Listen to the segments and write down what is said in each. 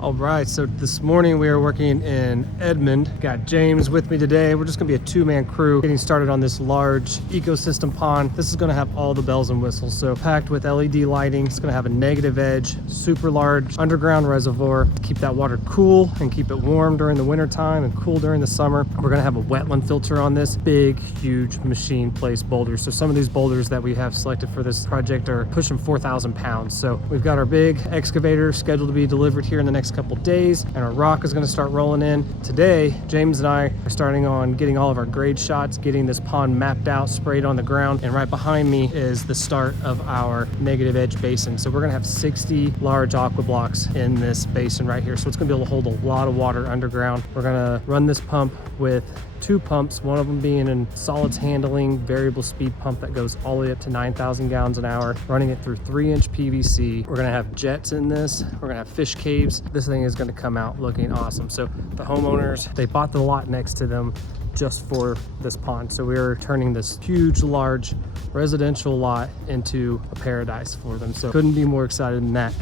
All right, so this morning we are working in Edmond. Got James with me today. We're just gonna be a two-man crew getting started on this large ecosystem pond. This is gonna have all the bells and whistles. So packed with LED lighting. It's gonna have a negative edge, super large underground reservoir to keep that water cool and keep it warm during the winter time and cool during the summer. We're gonna have a wetland filter on this big, huge machine placed boulders. So some of these boulders that we have selected for this project are pushing 4,000 pounds. So we've got our big excavator scheduled to be delivered here in the next couple days, and our rock is going to start rolling in. Today, James and I are starting on getting all of our grade shots, getting this pond mapped out, sprayed on the ground, and right behind me is the start of our negative edge basin. So we're going to have 60 large aqua blocks in this basin right here. So it's going to be able to hold a lot of water underground. We're going to run this pump with two pumps, one of them being a solids handling variable speed pump that goes all the way up to 9,000 gallons an hour, running it through 3-inch PVC. We're gonna have jets in this. We're gonna have fish caves. This thing is gonna come out looking awesome. So the homeowners, they bought the lot next to them just for this pond. So we're turning this huge, large residential lot into a paradise for them. So couldn't be more excited than that.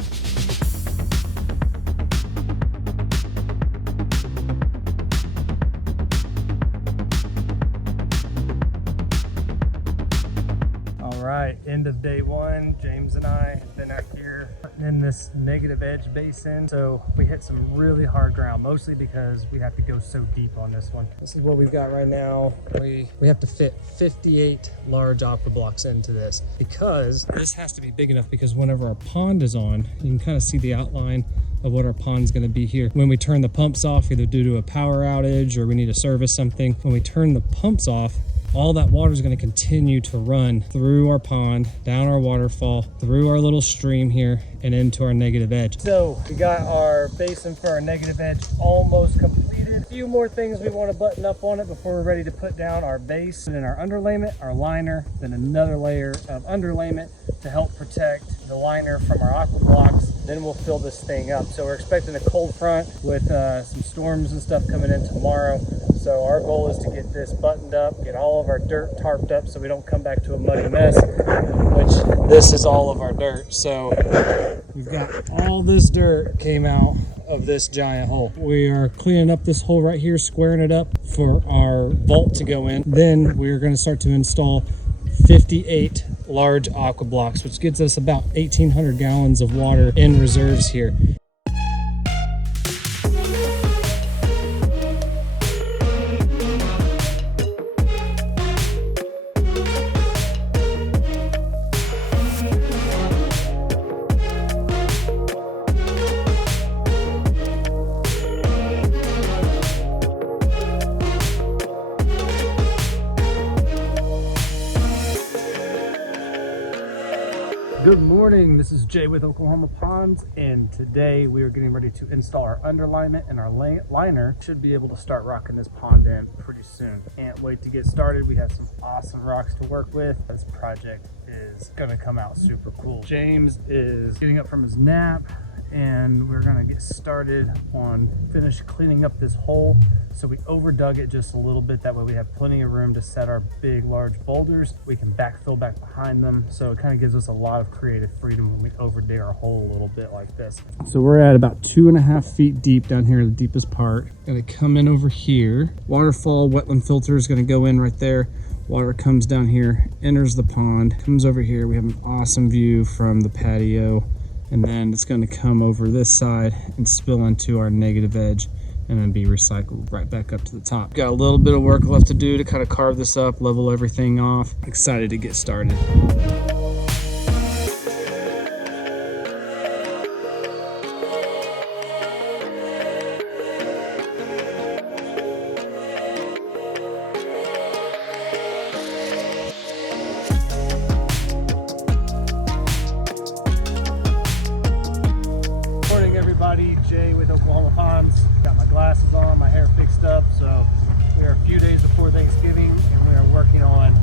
End of day one, James and I have been out here in this negative edge basin. So we hit some really hard ground, mostly because we have to go so deep on this one. This is what we've got right now. We have to fit 58 large aqua blocks into this, because this has to be big enough, because whenever our pond is on, you can kind of see the outline of what our pond's going to be here. When we turn the pumps off, either due to a power outage or we need to service something, when we turn the pumps off, all that water is going to continue to run through our pond, down our waterfall, through our little stream here, and into our negative edge. So we got our basin for our negative edge almost completed. A few more things we want to button up on it before we're ready to put down our base, and then our underlayment, our liner, then another layer of underlayment to help protect the liner from our aqua blocks. Then we'll fill this thing up. So we're expecting a cold front with some storms and stuff coming in tomorrow. So our goal is to get this buttoned up, get all of our dirt tarped up so we don't come back to a muddy mess, which this is all of our dirt. So we've got all this dirt came out of this giant hole. We are cleaning up this hole right here, squaring it up for our vault to go in. Then we're going to start to install 58 large aqua blocks, which gives us about 1,800 gallons of water in reserves here. Good morning, this is Jay with Oklahoma Ponds, and today we are getting ready to install our underlayment, and our liner should be able to start rocking this pond in pretty soon. Can't wait to get started. We have some awesome rocks to work with. This project is gonna come out super cool. James is getting up from his nap, and we're gonna get started on finish cleaning up this hole. So we overdug it just a little bit, that way we have plenty of room to set our big large boulders. We can backfill back behind them, so it kind of gives us a lot of creative freedom when we overdig our hole a little bit like this. So we're at about 2.5 feet deep down here, the deepest part. Gonna come in over here. Waterfall wetland filter is gonna go in right there. Water comes down here, enters the pond, comes over here. We have an awesome view from the patio, and then it's going to come over this side and spill into our negative edge, and then be recycled right back up to the top. Got a little bit of work left to do to kind of carve this up, level everything off. Excited to get started. Jay with Oklahoma Ponds. Got my glasses on, my hair fixed up. So we are a few days before Thanksgiving, and we are working on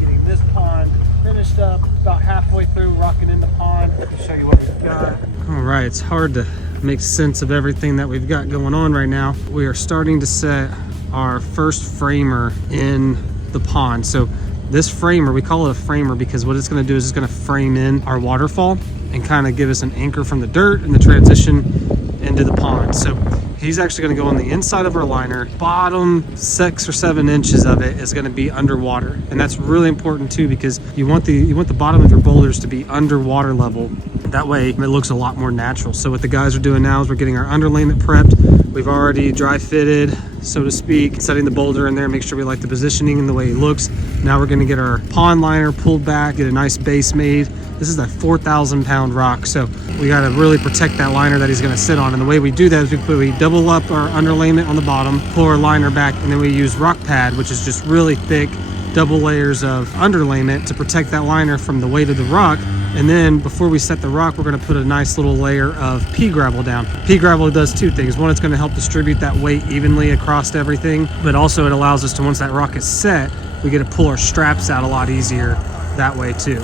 getting this pond finished up. About halfway through rocking in the pond. Let me show you what we've got. All right, it's hard to make sense of everything that we've got going on right now. We are starting to set our first framer in the pond. So this framer, we call it a framer because what it's going to do is it's going to frame in our waterfall and kind of give us an anchor from the dirt and the transition into the pond. So he's actually going to go on the inside of our liner. Bottom 6 or 7 inches of it is going to be underwater, and that's really important too, because you want the bottom of your boulders to be underwater level. That way it looks a lot more natural. So what the guys are doing now is we're getting our underlayment prepped. We've already dry fitted, so to speak, setting the boulder in there, make sure we like the positioning and the way it looks. Now we're going to get our pond liner pulled back, get a nice base made. This is that 4,000 pound rock, so we got to really protect that liner that he's going to sit on. And the way we do that is we double up our underlayment on the bottom, pull our liner back, and then we use rock pad, which is just really thick double layers of underlayment to protect that liner from the weight of the rock. And then before we set the rock, we're going to put a nice little layer of pea gravel down. Pea gravel does 2 things. One, it's going to help distribute that weight evenly across everything, but also it allows us to, once that rock is set, we get to pull our straps out a lot easier that way too.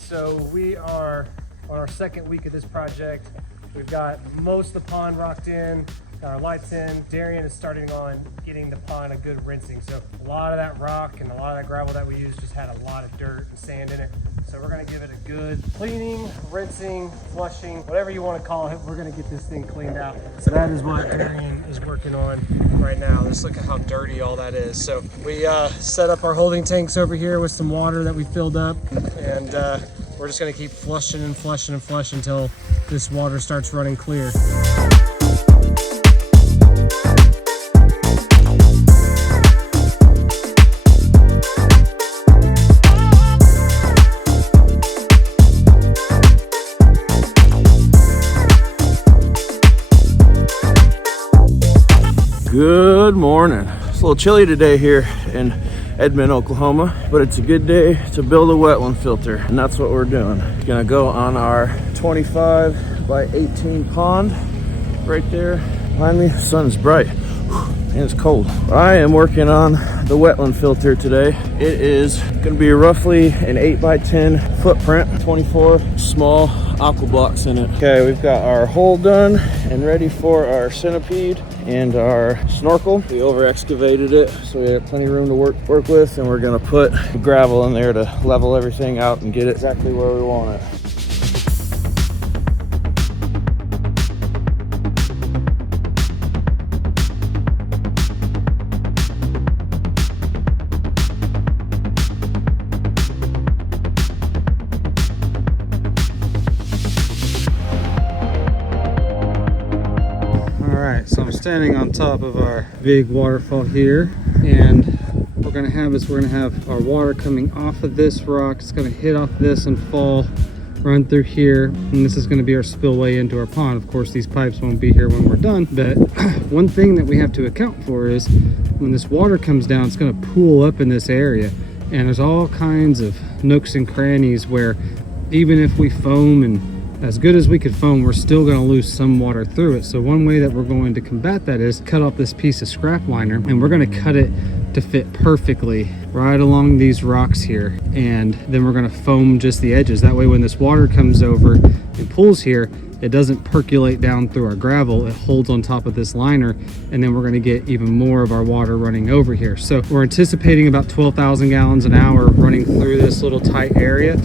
So we are on our 2nd week of this project. We've got most of the pond rocked in, got our lights in. Darian is starting on getting the pond a good rinsing. So a lot of that rock and a lot of that gravel that we used just had a lot of dirt and sand in it. So we're gonna give it a good cleaning, rinsing, flushing, whatever you wanna call it. We're gonna get this thing cleaned out. So that is what Darian is working on right now. Just look at how dirty all that is. So we set up our holding tanks over here with some water that we filled up, and we're just gonna keep flushing and flushing and flushing until this water starts running clear. Good morning. It's a little chilly today here in Edmond, Oklahoma, but it's a good day to build a wetland filter, and that's what we're doing. Gonna go on our 25 by 18 pond right there behind me. The sun is bright and it's cold. I am working on the wetland filter today. It is gonna be roughly an 8 by 10 footprint, 24 small aqua blocks in it. Okay, we've got our hole done and ready for our centipede and our snorkel. We over excavated it, so we have plenty of room to work with, and we're gonna put gravel in there to level everything out and get it exactly where we want it. So I'm standing on top of our big waterfall here, and what we're gonna have our water coming off of this rock. It's gonna hit off this and fall, run through here, and this is gonna be our spillway into our pond. Of course, these pipes won't be here when we're done, but one thing that we have to account for is when this water comes down, it's gonna pool up in this area, and there's all kinds of nooks and crannies where even if we foam and as good as we could foam, we're still going to lose some water through it. So one way that we're going to combat that is cut off this piece of scrap liner, and we're going to cut it to fit perfectly right along these rocks here, and then we're going to foam just the edges. That way when this water comes over and pools here, it doesn't percolate down through our gravel, it holds on top of this liner, and then we're going to get even more of our water running over here. So we're anticipating about 12,000 gallons an hour running through this little tight area.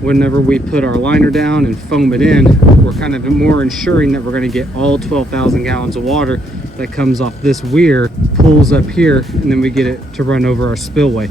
Whenever we put our liner down and foam it in, we're kind of more ensuring that we're going to get all 12,000 gallons of water that comes off this weir, pulls up here, and then we get it to run over our spillway.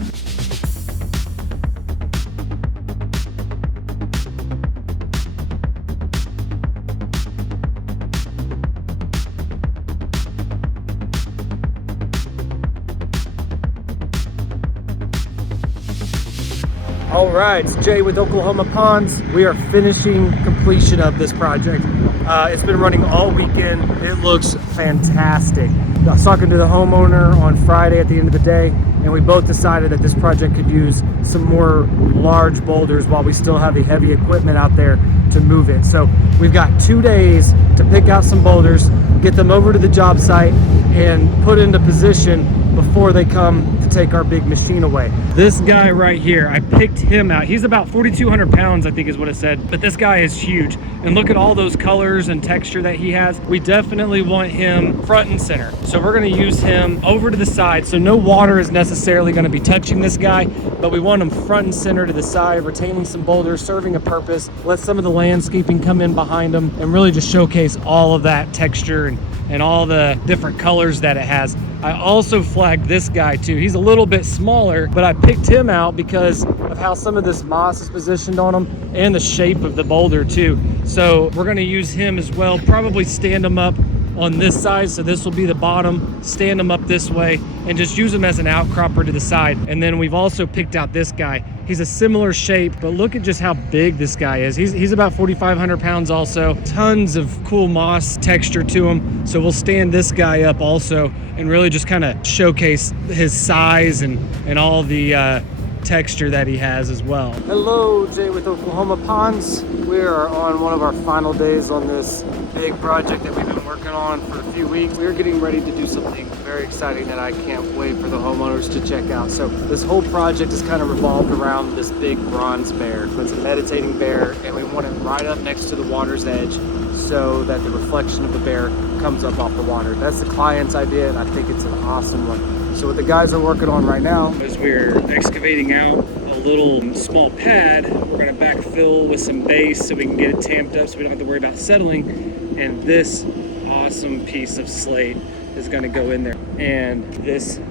All right, it's Jay with Oklahoma Ponds. We are finishing completion of this project. It's been running all weekend. It looks fantastic. I was talking to the homeowner on Friday at the end of the day, and we both decided that this project could use some more large boulders while we still have the heavy equipment out there to move it. So we've got 2 days to pick out some boulders, get them over to the job site, and put into position before they come to take our big machine away. This guy right here, I picked him out. He's about 4,200 pounds, I think is what it said, but this guy is huge. And look at all those colors and texture that he has. We definitely want him front and center. So we're gonna use him over to the side. So no water is necessarily gonna be touching this guy, but we want him front and center to the side, retaining some boulders, serving a purpose. Let some of the landscaping come in behind him and really just showcase all of that texture and all the different colors that it has. I also flagged this guy too. He's a little bit smaller, but I picked him out because of how some of this moss is positioned on him and the shape of the boulder too. So we're gonna use him as well, probably stand him up on this side, so this will be the bottom, stand him up this way, and just use him as an outcropper to the side. And then we've also picked out this guy. He's a similar shape, but look at just how big this guy is. He's about 4,500 pounds also. Tons of cool moss texture to him. So we'll stand this guy up also and really just kind of showcase his size and all the texture that he has as well. Hello, Jay with Oklahoma Ponds. We are on one of our final days on this big project that we've been working on for a few weeks. We're getting ready to do something very exciting that I can't wait for the homeowners to check out. So this whole project is kind of revolved around this big bronze bear. It's a meditating bear, and we want it right up next to the water's edge so that the reflection of the bear comes up off the water. That's the client's idea, and I think it's an awesome one. So what the guys are working on right now is we're excavating out a little small pad. We're gonna backfill with some base so we can get it tamped up so we don't have to worry about settling. And this awesome piece of slate is gonna go in there. And this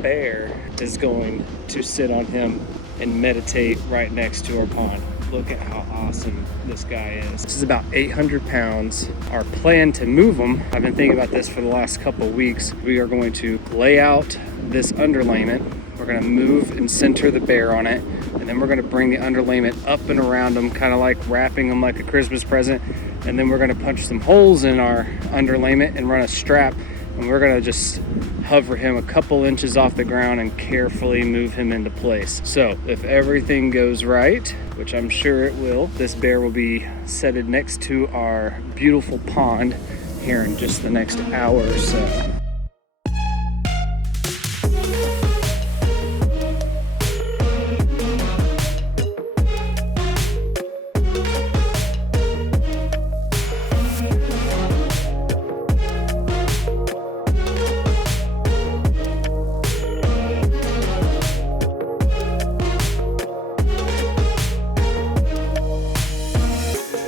bear is going to sit on him and meditate right next to our pond. Look at how awesome this guy is. This is about 800 pounds. Our plan to move him, I've been thinking about this for the last couple of weeks. We are going to lay out this underlayment. We're gonna move and center the bear on it. And then we're gonna bring the underlayment up and around him, kind of like wrapping him like a Christmas present. And then we're gonna punch some holes in our underlayment and run a strap. And we're gonna just hover him a couple inches off the ground and carefully move him into place. So if everything goes right, which I'm sure it will, this bear will be seated next to our beautiful pond here in just the next hour or so.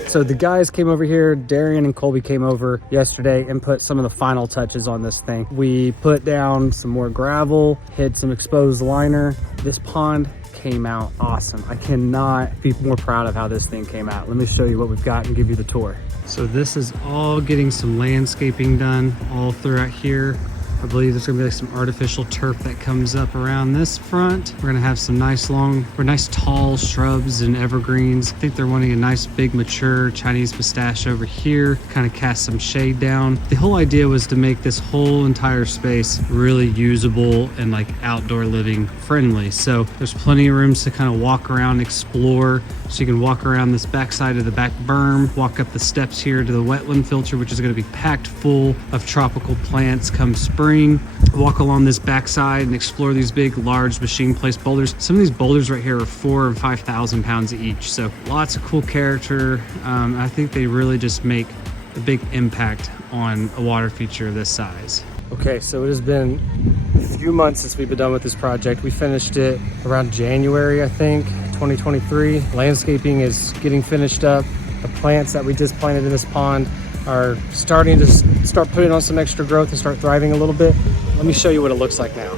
So the guys came over here, Darian and Colby came over yesterday and put some of the final touches on this thing. We put down some more gravel, hit some exposed liner. This pond came out awesome. I cannot be more proud of how this thing came out. Let me show you what we've got and give you the tour. So this is all getting some landscaping done all throughout here. I believe there's gonna be like some artificial turf that comes up around this front. We're gonna have some nice tall shrubs and evergreens. I think they're wanting a nice big mature Chinese pistache over here, kind of cast some shade down. The whole idea was to make this whole entire space really usable and like outdoor living friendly. So there's plenty of rooms to kind of walk around, explore. So you can walk around this backside of the back berm, walk up the steps here to the wetland filter, which is gonna be packed full of tropical plants come spring. Walk along this backside and explore these big, large machine placed boulders. Some of these boulders right here are 4,000 and 5,000 pounds each. So lots of cool character. I think they really just make a big impact on a water feature of this size. Okay, so it has been a few months since we've been done with this project. We finished it around January, I think, 2023. Landscaping is getting finished up. The plants that we just planted in this pond are starting to start putting on some extra growth and start thriving a little bit. Let me show you what it looks like now.